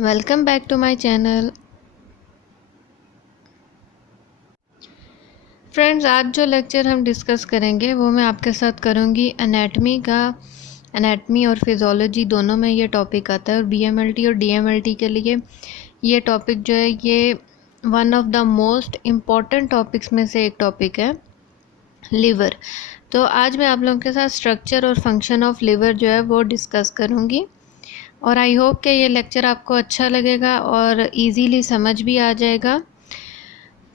Welcome back to my channel. Friends, आज जो lecture हम डिस्कस करेंगे वो मैं आपके साथ करूँगी एनाटमी का। एनाटमी और फिज़ोलॉजी दोनों में ये टॉपिक आता है और बीएमएलटी और डीएमएलटी के लिए ये टॉपिक जो है ये one of the most important topics में से एक टॉपिक है, लिवर। तो आज मैं आप लोगों के साथ स्ट्रक्चर और फंक्शन ऑफ लिवर जो है वो डिस्कस करूँगी और आई होप कि ये लेक्चर आपको अच्छा लगेगा और इजीली समझ भी आ जाएगा।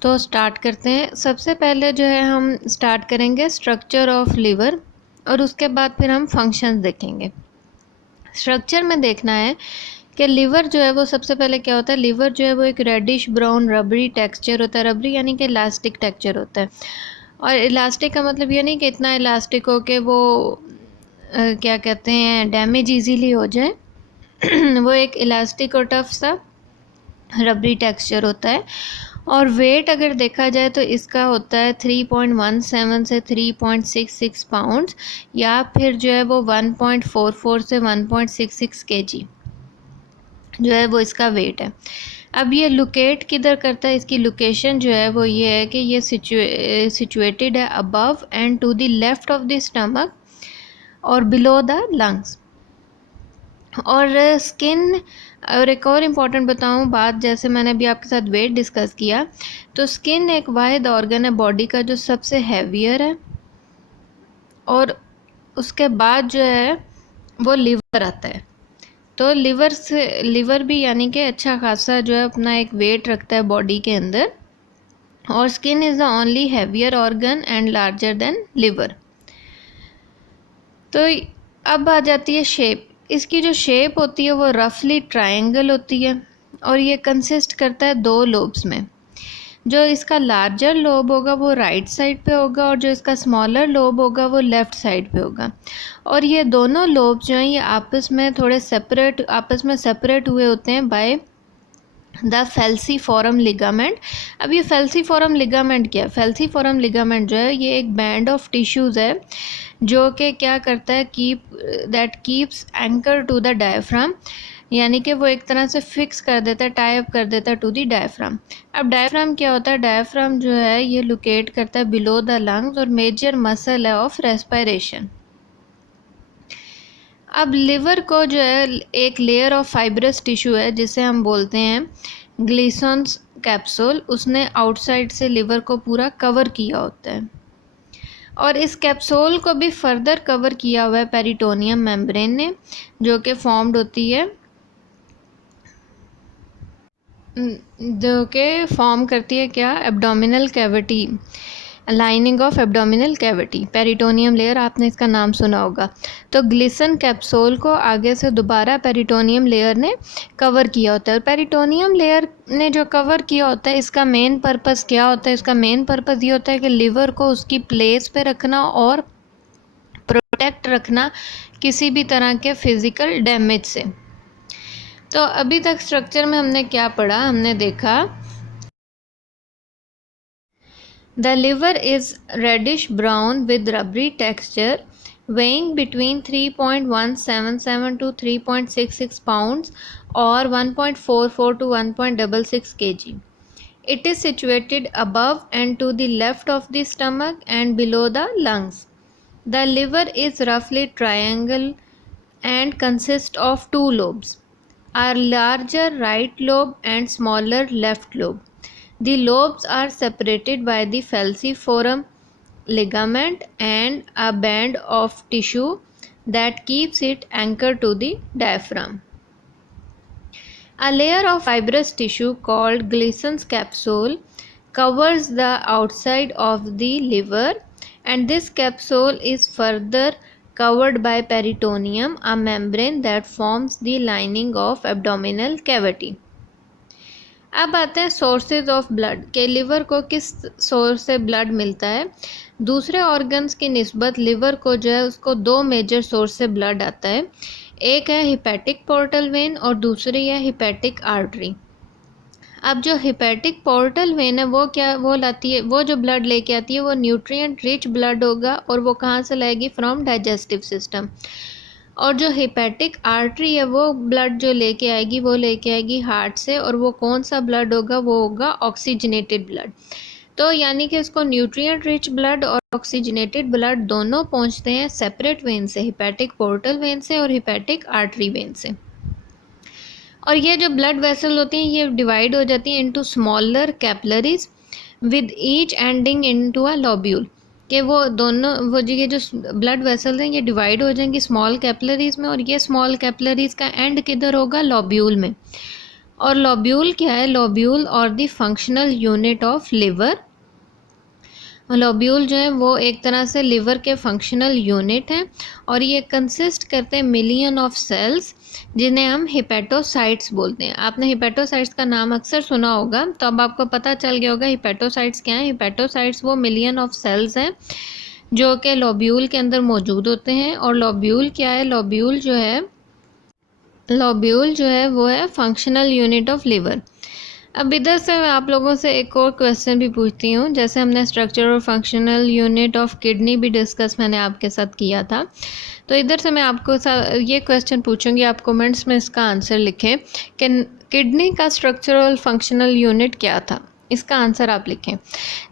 तो स्टार्ट करते हैं। सबसे पहले जो है हम स्टार्ट करेंगे स्ट्रक्चर ऑफ लिवर और उसके बाद फिर हम फंक्शंस देखेंगे। स्ट्रक्चर में देखना है कि लिवर जो है वो सबसे पहले क्या होता है। लिवर जो है वो एक रेडिश ब्राउन रबरी टेक्सचर होता है। रबरी यानी कि इलास्टिक टेक्सचर होता है और इलास्टिक का मतलब ये नहीं कि इतना इलास्टिक हो कि वो क्या कहते हैं डैमेज इजीली हो जाए वो एक इलास्टिक और टफ सा रबरी टेक्सचर होता है। और वेट अगर देखा जाए तो इसका होता है 3.17 से 3.66 पाउंड्स या फिर जो है वो 1.44 से 1.66 केजी जो है वो इसका वेट है। अब ये लोकेट किधर करता है, इसकी लोकेशन जो है वो ये है कि ये सिचुएटेड है above and to the left of the stomach और बिलो द लंग्स। और स्किन और एक और इम्पॉर्टेंट बताऊं बात, जैसे मैंने अभी आपके साथ वेट डिस्कस किया तो स्किन एक वाहिद ऑर्गन है बॉडी का जो सबसे हैवियर है और उसके बाद जो है वो लिवर आता है। तो लिवर भी यानी कि अच्छा खासा जो है अपना एक वेट रखता है बॉडी के अंदर और skin is the only heavier organ and larger than liver. तो अब आ जाती है शेप। इसकी जो शेप होती है वो रफली ट्रायंगल होती है और ये कंसिस्ट करता है दो लोब्स में। जो इसका लार्जर लोब होगा वो राइट साइड पे होगा और जो इसका स्मॉलर लोब होगा वो लेफ़्ट साइड पे होगा। और ये दोनों लोब जो हैं ये आपस में सेपरेट हुए होते हैं बाय द फेल्सीफोरम लिगामेंट। अब ये फेल्सीफोरम लिगामेंट क्या है? फेल्सीफोरम लिगामेंट जो है ये एक बैंड ऑफ टिश्यूज़ है जो कि क्या करता है keeps anchor to the diaphragm, यानी कि वो एक तरह से फिक्स कर देता है, टाई अप कर देता है टू द डायफ्राम। अब डायफ्राम क्या होता है? डायफ्राम जो है ये लोकेट करता है बिलो द लंग्स और मेजर मसल है ऑफ रेस्पिरेशन। अब लिवर को जो है एक लेयर ऑफ फाइब्रस टिश्यू है जिसे हम बोलते हैं ग्लिसन्स कैप्सूल, उसने आउटसाइड से लिवर को पूरा कवर किया होता है और इस कैप्सूल को भी फर्दर कवर किया हुआ है पेरिटोनियम मेम्ब्रेन ने, जो कि फॉर्म्ड होती है जो कि फॉर्म करती है क्या? Abdominal cavity, lining of abdominal cavity, peritoneum layer, आपने इसका नाम सुना होगा। तो ग्लिसन कैप्सूल को आगे से दोबारा पेरिटोनियम लेयर ने कवर किया होता है और पेरिटोनियम लेयर ने जो कवर किया होता है इसका मेन पर्पस क्या होता है? इसका मेन पर्पस ये होता है कि लिवर को उसकी प्लेस पे रखना और प्रोटेक्ट रखना किसी भी तरह के फिज़िकल डैमेज से। तो अभी तक स्ट्रक्चर में हमने क्या पढ़ा? हमने देखा the liver is reddish brown with rubbery texture, weighing between 3.177 to 3.66 pounds or 1.44 to 1.66 kg. It is situated above and to the left of the stomach and below the lungs. The liver is roughly triangle and consists of two lobes, a larger right lobe and smaller left lobe. The lobes are separated by the falciparum ligament and a band of tissue that keeps it anchored to the diaphragm. A layer of fibrous tissue called Gleason's capsule covers the outside of the liver, and this capsule is further covered by peritoneum, a membrane that forms the lining of abdominal cavity. अब आते हैं sources of blood के liver को किस source से blood मिलता है। दूसरे ऑर्गन्स की निस्बत लिवर को जो है उसको दो मेजर सोर्स से ब्लड आता है। एक है हिपैटिक पोर्टल वेन और दूसरी है हिपैटिक आर्टरी। अब जो हिपैटिक पोर्टल वेन है वो लाती है, वो जो ब्लड लेके आती है वो न्यूट्रिएंट रिच ब्लड होगा और वो कहाँ से लाएगी? From digestive system. और जो हेपेटिक आर्टरी है वो ब्लड जो लेके आएगी वो लेके आएगी हार्ट से, और वो कौन सा ब्लड होगा, वो होगा ऑक्सीजनेटेड ब्लड। तो यानी कि इसको न्यूट्रिएंट रिच ब्लड और ऑक्सीजनेटेड ब्लड दोनों पहुंचते हैं सेपरेट वेन से, हेपेटिक पोर्टल वेन से और हेपेटिक आर्टरी वेन से। और ये जो ब्लड वेसल होती हैं ये डिवाइड हो जाती हैं into smaller capillaries with each ending into a lobule, कि वो दोनों वो जो ये जो ब्लड वेसल हैं ये डिवाइड हो जाएंगी स्मॉल कैपिलरीज में, और ये स्मॉल कैपिलरीज का एंड किधर होगा, लोब्यूल में। और लोब्यूल क्या है, लोब्यूल और the functional unit of liver. Lobule जो है वो एक तरह से लिवर के फंक्शनल यूनिट हैं, और ये कंसिस्ट करते हैं मिलियन ऑफ सेल्स जिन्हें हम हिपेटोसाइट्स बोलते हैं। आपने हिपेटोसाइट्स का नाम अक्सर सुना होगा, तो अब आपको पता चल गया होगा हिपेटोसाइट्स क्या हैं। हिपेटोसाइट्स वो मिलियन ऑफ सेल्स हैं जो कि लोब्यूल के अंदर मौजूद होते हैं। और लोब्यूल क्या है, लोब्यूल जो है वो है फंक्शनल यूनिट ऑफ लिवर। अब इधर से मैं आप लोगों से एक और क्वेश्चन भी पूछती हूँ, जैसे हमने स्ट्रक्चर और फंक्शनल यूनिट ऑफ किडनी भी डिस्कस मैंने आपके साथ किया था, तो इधर से मैं आपको ये क्वेश्चन पूछूंगी, आप कमेंट्स में इसका आंसर लिखें कि किडनी का स्ट्रक्चर और फंक्शनल यूनिट क्या था, इसका आंसर आप लिखें।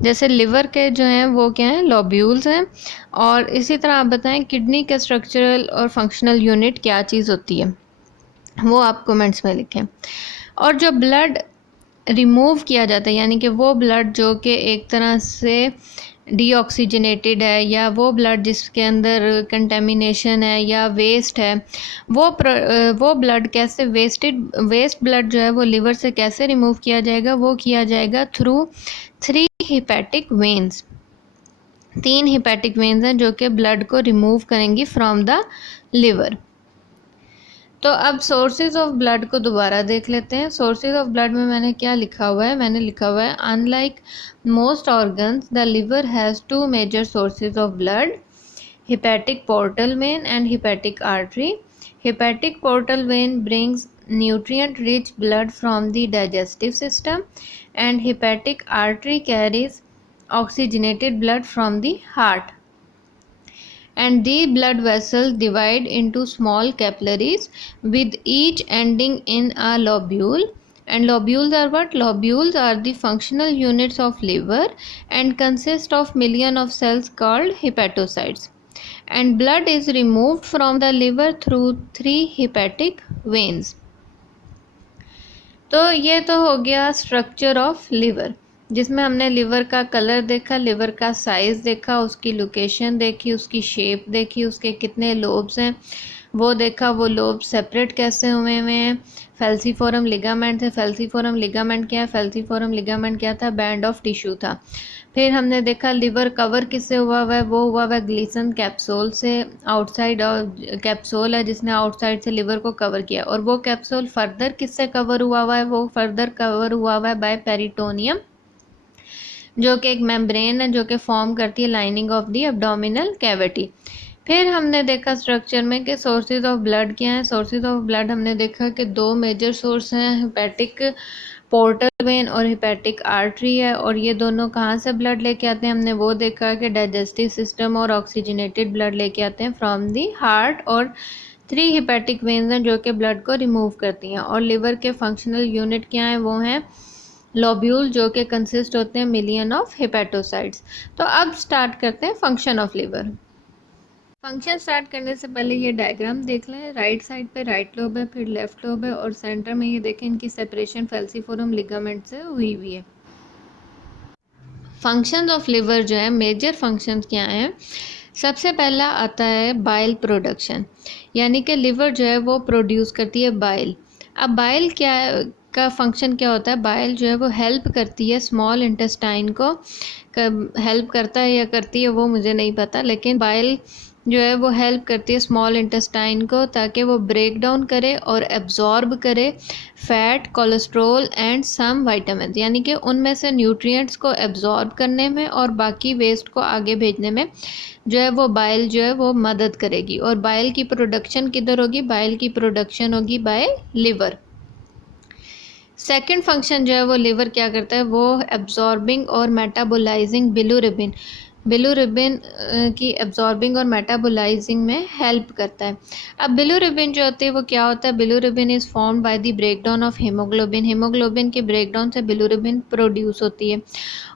जैसे लिवर के जो हैं वो क्या हैं, लोब्यूल्स हैं, और इसी तरह आप बताएं किडनी के स्ट्रक्चरल और फंक्शनल यूनिट क्या चीज़ होती है, वो आप कमेंट्स में लिखें। और जो ब्लड रिमूव किया जाता है, यानी कि वो ब्लड जो कि एक तरह से डीऑक्सीजनेटेड है, या वो ब्लड जिसके अंदर कंटेमिनेशन है या वेस्ट है, वो ब्लड कैसे वेस्ट ब्लड जो है वो लिवर से कैसे रिमूव किया जाएगा, वो किया जाएगा through 3 hepatic veins. 3 hepatic veins हैं जो कि ब्लड को रिमूव करेंगी फ्रॉम द लिवर। तो अब सोर्सेज ऑफ ब्लड को दोबारा देख लेते हैं। सोर्सेज ऑफ ब्लड में मैंने क्या लिखा हुआ है, मैंने लिखा हुआ है unlike most organs the liver has 2 major sources of blood, hepatic portal vein and hepatic artery. Hepatic portal vein brings nutrient rich blood from the digestive system and hepatic artery carries oxygenated blood from the heart, and the blood vessels divide into small capillaries with each ending in a lobule. And lobules are what? Lobules are the functional units of liver and consist of million of cells called hepatocytes. And blood is removed from the liver through 3 hepatic veins. तो ये तो हो गया structure of liver, जिसमें हमने liver का colour देखा, liver का साइज़ देखा, उसकी लोकेशन देखी, उसकी शेप देखी, उसके कितने लोब्स हैं वो देखा, वो लोब सेपरेट कैसे हुए हैं, फेल्सीफोरम लिगामेंट थे। फेल्सीफोरम लिगामेंट क्या है, फेल्सीफोरम लिगामेंट क्या था, बैंड ऑफ टिश्यू था। फिर हमने देखा लिवर कवर किससे हुआ हुआ है, वो हुआ हुआ है ग्लीसन कैप्सूल से। आउटसाइड और कैप्सूल है जिसने आउटसाइड से लिवर को कवर किया, और वो कैप्सूल फर्दर किससे कवर हुआ हुआ है, वो फर्दर कवर हुआ हुआ है बाय पेरिटोनियम, जो कि एक मेम्ब्रेन है जो कि फॉर्म करती है lining of the abdominal cavity. फिर हमने देखा स्ट्रक्चर में कि सोर्सेज ऑफ ब्लड क्या है। सोर्सेज ऑफ ब्लड हमने देखा कि 2 मेजर सोर्स हैं, हेपेटिक पोर्टल वेन और हेपेटिक आर्टरी है, और ये दोनों कहाँ से ब्लड लेके आते हैं, हमने वो देखा कि डाइजेस्टिव सिस्टम, और ऑक्सीजनेटेड ब्लड लेके आते हैं फ्रॉम दी हार्ट, और 3 हेपेटिक वेन्स हैं जो कि ब्लड को रिमूव करती हैं। और लिवर के फंक्शनल यूनिट क्या हैं, वो हैं लोब्यूल जो कि कंसिस्ट होते हैं मिलियन ऑफ हेपेटोसाइट्स। तो अब स्टार्ट करते हैं function of liver. Function start करने से पहले ये डायग्राम देख लें। राइट साइड पे राइट लोब है, फिर लेफ्ट लोब है, और सेंटर में ये देखें इनकी सेपरेशन फेल्सीफोरम लिगामेंट से हुई हुई है। फंक्शंस ऑफ लिवर जो है, मेजर फंक्शंस क्या हैं। सबसे पहला आता है बाइल प्रोडक्शन, यानी कि लिवर जो है वो प्रोड्यूस करती है बाइल। अब बाइल क्या का फंक्शन क्या होता है, बाइल जो है वो हेल्प करती है स्मॉल इंटेस्टाइन को, हेल्प करता है या करती है वो मुझे नहीं पता, लेकिन बाइल जो है वो हेल्प करती है स्मॉल इंटेस्टाइन को ताकि वो ब्रेक डाउन करे और एब्जॉर्ब करे fat, cholesterol and some vitamin, यानी कि उनमें से न्यूट्रिएंट्स को एब्जॉर्ब करने में और बाकी वेस्ट को आगे भेजने में जो है वो बाइल जो है वो मदद करेगी। और बाइल की प्रोडक्शन किधर होगी, बाइल की प्रोडक्शन होगी बाय लिवर। सेकंड फंक्शन जो है वो लिवर क्या करता है, वो एब्जॉर्बिंग और मेटाबोलाइजिंग बिलिरुबिन। बिलिरुबिन की एब्जॉर्बिंग और मेटाबोलाइजिंग में हेल्प करता है। अब बिलिरुबिन जो होती है वो क्या होता है? Bilirubin is formed by the breakdown of haemoglobin. Haemoglobin के ब्रेकडाउन से बिलिरुबिन प्रोड्यूस होती है,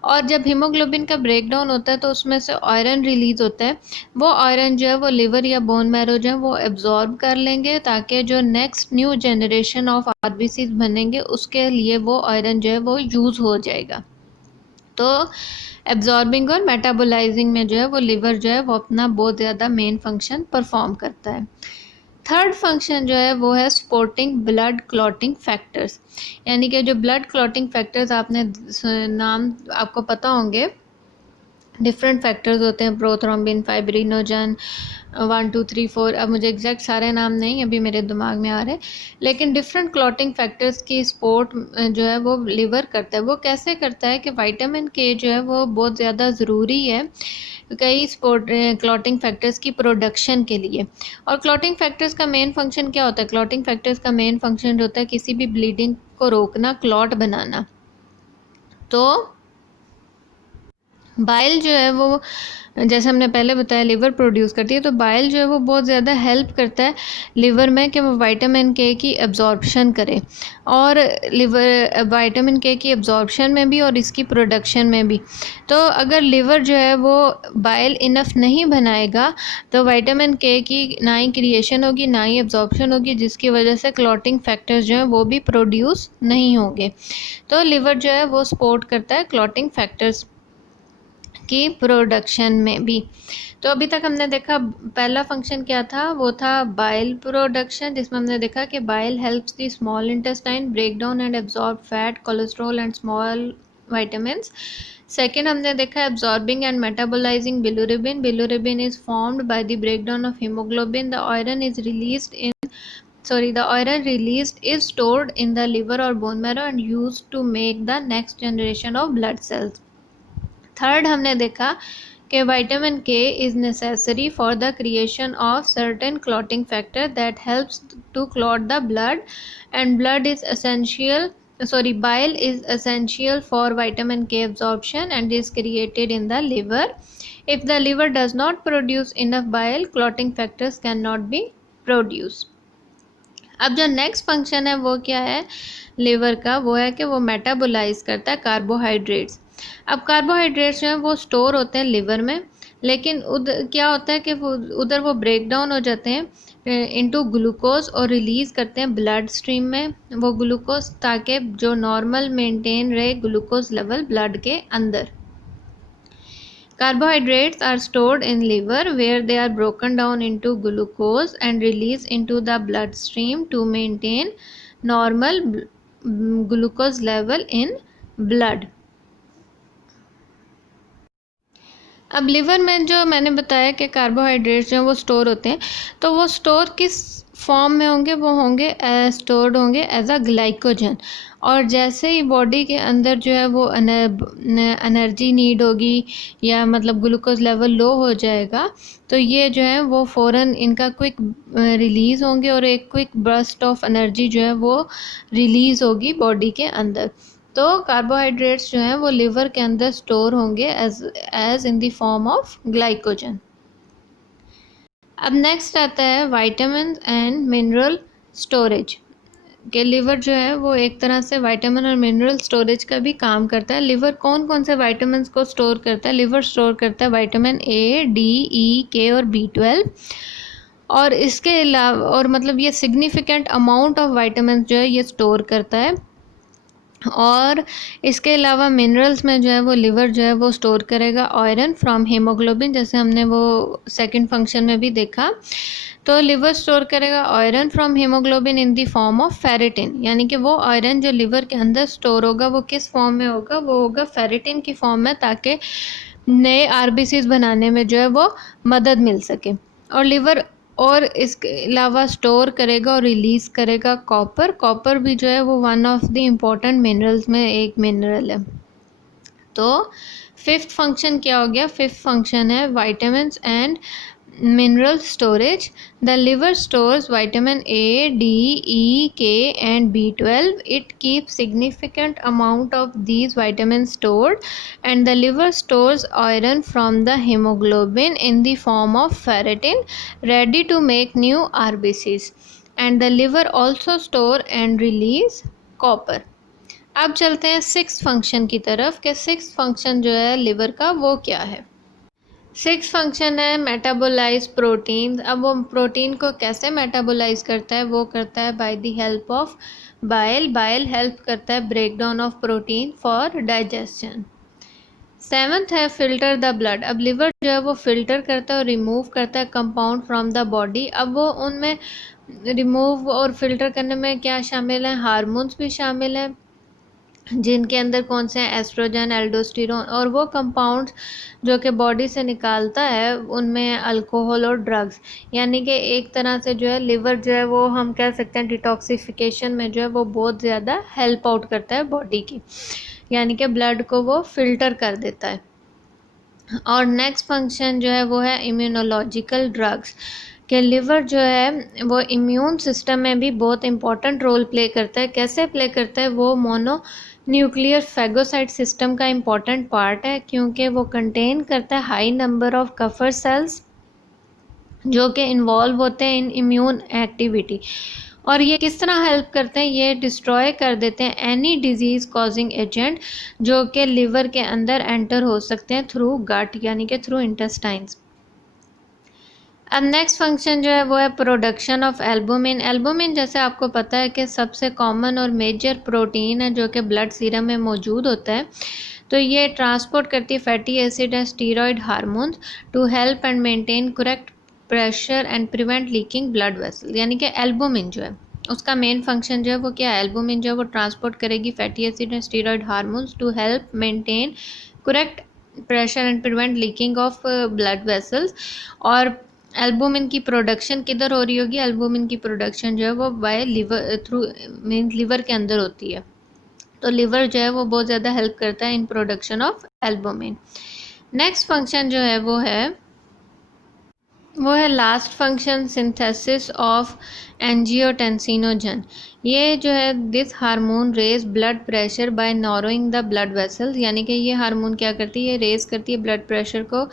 और जब हीमोग्लोबिन का ब्रेकडाउन होता है तो उसमें से आयरन रिलीज होता है। वो आयरन जो है वो लिवर या बोन मैरो जो है वो एब्जॉर्ब कर लेंगे, ताकि जो next new generation of RBCs बनेंगे उसके लिए वो आयरन जो है वो यूज़ हो जाएगा। तो एब्जॉर्बिंग और मेटाबोलाइजिंग में जो है वो लिवर जो है वो अपना बहुत ज़्यादा मेन फंक्शन परफॉर्म करता है। थर्ड फंक्शन जो है वो है सपोर्टिंग ब्लड क्लॉटिंग फैक्टर्स, यानी कि जो ब्लड क्लॉटिंग फैक्टर्स आपने नाम आपको पता होंगे, डिफरेंट फैक्टर्स होते हैं, प्रोथ्रोम्बिन, फाइब्रिनोजन, 1 2 3 4, अब मुझे एग्जैक्ट सारे नाम नहीं अभी मेरे दिमाग में आ रहे, लेकिन डिफरेंट क्लॉटिंग फैक्टर्स की सपोर्ट जो है वो लिवर करता है। वो कैसे करता है कि विटामिन के जो है वो बहुत ज़्यादा ज़रूरी है कई स्पोर्ट क्लॉटिंग फैक्टर्स की प्रोडक्शन के लिए। और क्लॉटिंग फैक्टर्स का मेन फंक्शन क्या होता है? क्लॉटिंग फैक्टर्स का मेन फंक्शन जो होता है किसी भी ब्लीडिंग को रोकना, क्लॉट बनाना। तो बाइल जो है वो, जैसे हमने पहले बताया, लिवर प्रोड्यूस करती है, तो बाइल जो है वो बहुत ज़्यादा हेल्प करता है लिवर में कि वो विटामिन के की एब्जॉर्प्शन करे, और लिवर विटामिन के की एब्जॉर्प्शन में भी और इसकी प्रोडक्शन में भी। तो अगर लिवर जो है वो बाइल इनफ नहीं बनाएगा तो विटामिन के की ना ही क्रिएशन होगी ना ही एब्जॉर्प्शन होगी, जिसकी वजह से क्लॉटिंग फैक्टर्स जो हैं वो भी प्रोड्यूस नहीं होंगे। तो लिवर जो है वो सपोर्ट करता है क्लॉटिंग फैक्टर्स की प्रोडक्शन में भी। तो अभी तक हमने देखा पहला फंक्शन क्या था, वो था बाइल प्रोडक्शन, जिसमें हमने देखा कि bile helps the small intestine break down and absorb fat, cholesterol and small vitamins. Second, हमने देखा absorbing and metabolizing bilirubin. Bilirubin is formed by the breakdown of hemoglobin. The iron released is stored in the liver or bone marrow and used to make the next generation of blood cells. Third, हमने देखा कि vitamin K is necessary for the creation of certain clotting factor that helps to clot the blood, and blood is essential bile is essential for vitamin K absorption and is created in the liver. If the liver does not produce enough bile, clotting factors cannot be produced. अब जो next function है वो क्या है liver का? वो है कि वो मेटाबोलाइज करता है कार्बोहाइड्रेट्स। अब कार्बोहाइड्रेट्स जो है वो स्टोर होते हैं लिवर में, लेकिन क्या होता है कि उधर वो ब्रेक डाउन हो जाते हैं इनटू ग्लूकोज और रिलीज़ करते हैं ब्लड स्ट्रीम में वो ग्लूकोज, ताकि जो नॉर्मल मेंटेन रहे ग्लूकोज लेवल ब्लड के अंदर। Carbohydrates are stored in liver where they are broken down into glucose and released into the bloodstream to maintain normal glucose level in blood. अब liver में जो मैंने बताया कि कार्बोहाइड्रेट्स जो वो स्टोर होते हैं, तो वो स्टोर किस फॉर्म में होंगे? वो होंगे स्टोर्ड होंगे एज अ ग्लाइकोजन। और जैसे ही बॉडी के अंदर जो है वो एनर्जी नीड होगी या मतलब ग्लूकोज लेवल लो हो जाएगा, तो ये जो है वो फ़ौरन इनका क्विक रिलीज़ होंगे और एक क्विक बर्स्ट ऑफ एनर्जी जो है वो रिलीज़ होगी बॉडी के अंदर। तो कार्बोहाइड्रेट्स जो हैं वो लिवर के अंदर स्टोर होंगे as in the form of glycogen. अब नेक्स्ट आता है विटामिन एंड मिनरल स्टोरेज के लिवर जो है वो एक तरह से विटामिन और मिनरल स्टोरेज का भी काम करता है। लिवर कौन कौन से विटामिन को स्टोर करता है? लिवर स्टोर करता है विटामिन ए, डी, ई, के और B12, और इसके अलावा और मतलब ये सिग्निफिकेंट अमाउंट ऑफ विटामिन जो है ये स्टोर करता है। और इसके अलावा मिनरल्स में जो है वो लिवर जो है वो स्टोर करेगा आयरन फ्रॉम हीमोग्लोबिन, जैसे हमने वो सेकंड फंक्शन में भी देखा। तो लिवर स्टोर करेगा iron from haemoglobin in the form of ferritin, यानी कि वो आयरन जो लिवर के अंदर स्टोर होगा वो किस फॉर्म में होगा? वो होगा फेरिटिन की फॉर्म में, ताकि नए आरबीसीज बनाने में जो है वो मदद मिल सके। और लिवर और इसके अलावा स्टोर करेगा और रिलीज़ करेगा कॉपर। कॉपर भी जो है वो one of the important minerals में एक मिनरल है। तो फिफ्थ फंक्शन क्या हो गया? फिफ्थ फंक्शन है vitamins and mineral storage. The liver stores vitamin A, D, E, K and B12. It keeps significant amount of these vitamins stored, and the liver stores iron from the hemoglobin in the form of ferritin, ready to make new RBCs. And the liver also store and release copper. अब चलते हैं six function की तरफ कि six function जो है liver का वो क्या है। सिक्स फंक्शन है मेटाबोलाइज प्रोटीन। अब वो प्रोटीन को कैसे मेटाबोलाइज करता है, वो करता है by the help of bile. Bile help करता है break down of protein for digestion. Seventh है फिल्टर द ब्लड। अब लिवर जो है वो फिल्टर करता है और रिमूव करता है कंपाउंड फ्रॉम द बॉडी। अब वो उनमें रिमूव और फिल्टर करने में क्या शामिल है, हार्मोन्स भी शामिल हैं, जिनके अंदर कौन से हैं, एस्ट्रोजन, एल्डोस्टेरोन, और वो कंपाउंड्स जो कि बॉडी से निकालता है उनमें अल्कोहल और ड्रग्स। यानी कि एक तरह से जो है लिवर जो है वो हम कह सकते हैं डिटॉक्सिफिकेशन में जो है वो बहुत ज़्यादा हेल्प आउट करता है बॉडी की, यानी कि ब्लड को वो फिल्टर कर देता है। और नेक्स्ट फंक्शन जो है वो है इम्यूनोलॉजिकल ड्रग्स कि लिवर जो है वो इम्यून सिस्टम में भी बहुत इंपॉर्टेंट रोल प्ले करता है। कैसे प्ले करता है, वो मोनो न्यूक्लियर फैगोसाइट सिस्टम का इम्पॉर्टेंट पार्ट है, क्योंकि वो कंटेन करता है high number of Kupffer cells जो कि इन्वॉल्व होते हैं इन इम्यून एक्टिविटी। और ये किस तरह हेल्प करते हैं, ये डिस्ट्रॉय कर देते हैं एनी डिजीज़ कॉजिंग एजेंट जो कि लिवर के अंदर एंटर हो सकते हैं थ्रू गट, यानी कि थ्रू इंटेस्टाइन्स। अब नेक्स्ट फंक्शन जो है वो है प्रोडक्शन ऑफ एल्बुमिन। एल्बुमिन जैसे आपको पता है कि सबसे कॉमन और मेजर प्रोटीन है जो कि ब्लड सीरम में मौजूद होता है। तो ये ट्रांसपोर्ट करती है fatty acid and steroid hormones to help and maintain correct pressure and prevent leaking blood vessel. यानी कि एल्बुमिन जो है उसका मेन फंक्शन जो है वो क्या है, एल्बुमिन जो है वो ट्रांसपोर्ट करेगी fatty acid and steroid hormones to help maintain correct pressure and prevent leaking of blood vessels. और एल्बुमिन की प्रोडक्शन किधर हो रही होगी, एल्बुमिन की प्रोडक्शन जो है वो bye liver through means liver के अंदर होती है। तो लिवर जो है वो बहुत ज़्यादा हेल्प करता है in production of albumin. Next function जो है वो है last function synthesis of angiotensinogen. ये जो है this hormone raise blood pressure by narrowing the blood vessels. यानी कि ये हार्मोन क्या करती है, रेज करती है ब्लड प्रेशर को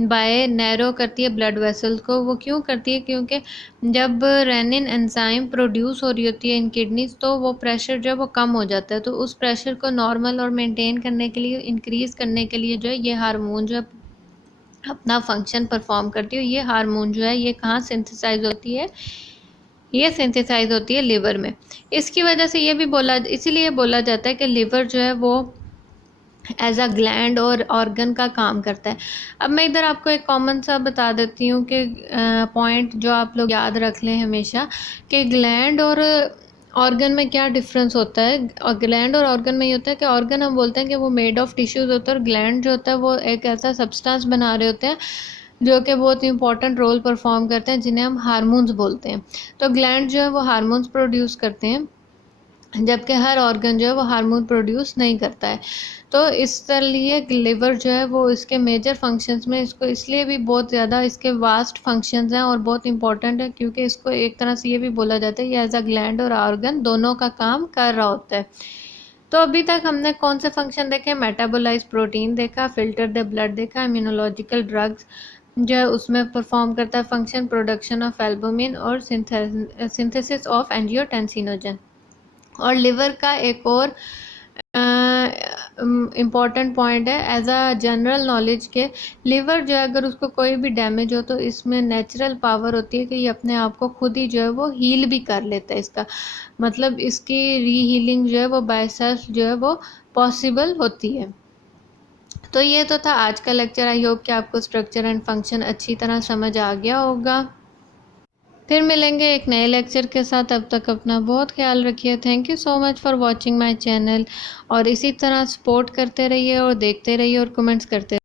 बाय नैरो करती है ब्लड वेसल्स को। वो क्यों करती है, क्योंकि जब रेनिन एंजाइम प्रोड्यूस हो रही होती है इन किडनीज तो वो प्रेशर जो है वो कम हो जाता है। तो उस प्रेशर को नॉर्मल और मेंटेन करने के लिए, इंक्रीज़ करने के लिए जो है ये हार्मोन जो है अपना फंक्शन परफॉर्म करती है। ये हार्मोन जो है ये कहाँ सिंथेसाइज होती है, ये सिंथेसाइज होती है लिवर में। इसकी वजह से ये भी इसीलिए बोला जाता है कि लिवर जो है वो एज अ ग्लैंड और ऑर्गन का काम करता है। अब मैं इधर आपको एक कॉमन सा बता देती हूँ कि पॉइंट जो आप लोग याद रख लें हमेशा कि ग्लैंड और ऑर्गन में क्या डिफरेंस होता है। और ग्लैंड और ऑर्गन में ये होता है कि ऑर्गन हम बोलते हैं कि वो मेड ऑफ टिश्यूज़ होता है, और ग्लैंड जो होता है वो एक ऐसा सब्सटेंस बना रहे होते हैं जो कि बहुत इंपॉर्टेंट रोल परफॉर्म करते हैं, जिन्हें हम हार्मोन्स बोलते हैं। तो ग्लैंड जो है वो हार्मोन्स प्रोड्यूस करते हैं, जबकि हर ऑर्गन जो है वो हार्मोन प्रोड्यूस नहीं करता है। तो इस लिए लिवर जो है वो इसके मेजर फंक्शंस में इसको इसलिए भी बहुत ज़्यादा इसके वास्ट फंक्शंस हैं और बहुत इंपॉर्टेंट है, क्योंकि इसको एक तरह से ये भी बोला जाता है ये एज अ ग्लैंड और ऑर्गन दोनों का काम कर रहा होता है। तो अभी तक हमने कौन से फंक्शन देखे, मेटाबोलाइज प्रोटीन देखा, फिल्टर द ब्लड देखा, इम्यूनोलॉजिकल ड्रग्स जो है उसमें परफॉर्म करता है फंक्शन प्रोडक्शन ऑफ एल्बुमिन और सिंथेसिस ऑफ एंजियोटेंसिनोजन। और लिवर का एक और इम्पॉर्टेंट पॉइंट है एज अ जनरल नॉलेज के, लिवर जो है अगर उसको कोई भी डैमेज हो तो इसमें नेचुरल पावर होती है कि ये अपने आप को खुद ही जो है वो हील भी कर लेता है। इसका मतलब इसकी रीहीलिंग जो है वो बाय सेल्फ जो है वो पॉसिबल होती है। तो ये तो था आज का लेक्चर। आई होप कि आपको स्ट्रक्चर एंड फंक्शन अच्छी तरह समझ आ गया होगा। फिर मिलेंगे एक नए लेक्चर के साथ, तब तक अपना बहुत ख्याल रखिए। Thank you so much for watching my channel, और इसी तरह सपोर्ट करते रहिए और देखते रहिए और कमेंट्स करते